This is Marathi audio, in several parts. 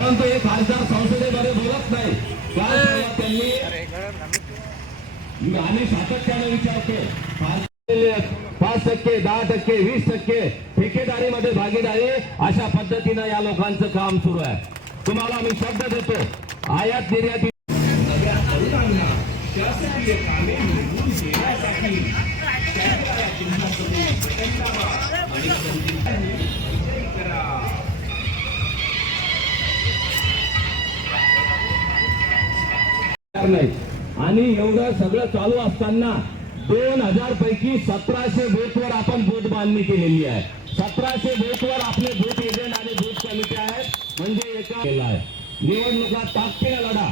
परंतु हे खासदार संसदेमध्ये बोलत नाही. त्यांनी आम्ही सातत्याने विचारतो. पाच टक्के दहा टक्के वीस टक्के ठेकेदारीमध्ये भागीदारी अशा पद्धतीनं या लोकांचं काम सुरू आहे. तुम्हाला मी शब्द देतो. आयात निर्याती नव्या तरुणांना शासकीय कामे मिळवून देण्यासाठी आणि एवढं सगळं चालू असताना दोन हजार पैकी सतराशे बूथवर आपण बोट बांधणी केलेली आहे. सतराशे बूथवर आपले बोट एजंट आणि बोट कमिटी आहेत. म्हणजे एका केला आहे. निवडणुका ताकदीने लढा.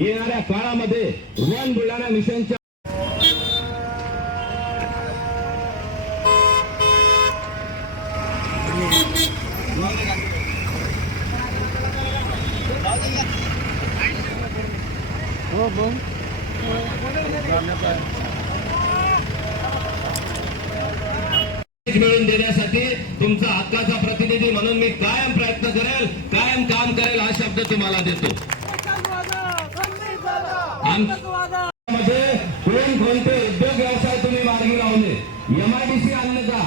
येणाऱ्या काळामध्ये वन बुलढाणा मिशनच्या मिळून देण्यासाठी तुमचा हक्काचा प्रतिनिधी म्हणून मी कायम प्रयत्न करेल कायम काम करेल हा शब्द तुम्हाला देतो. मध्ये कोण कोणते उद्योग व्यवसाय तुम्ही मार्गी लावले? एमआयडीसी आणलं का?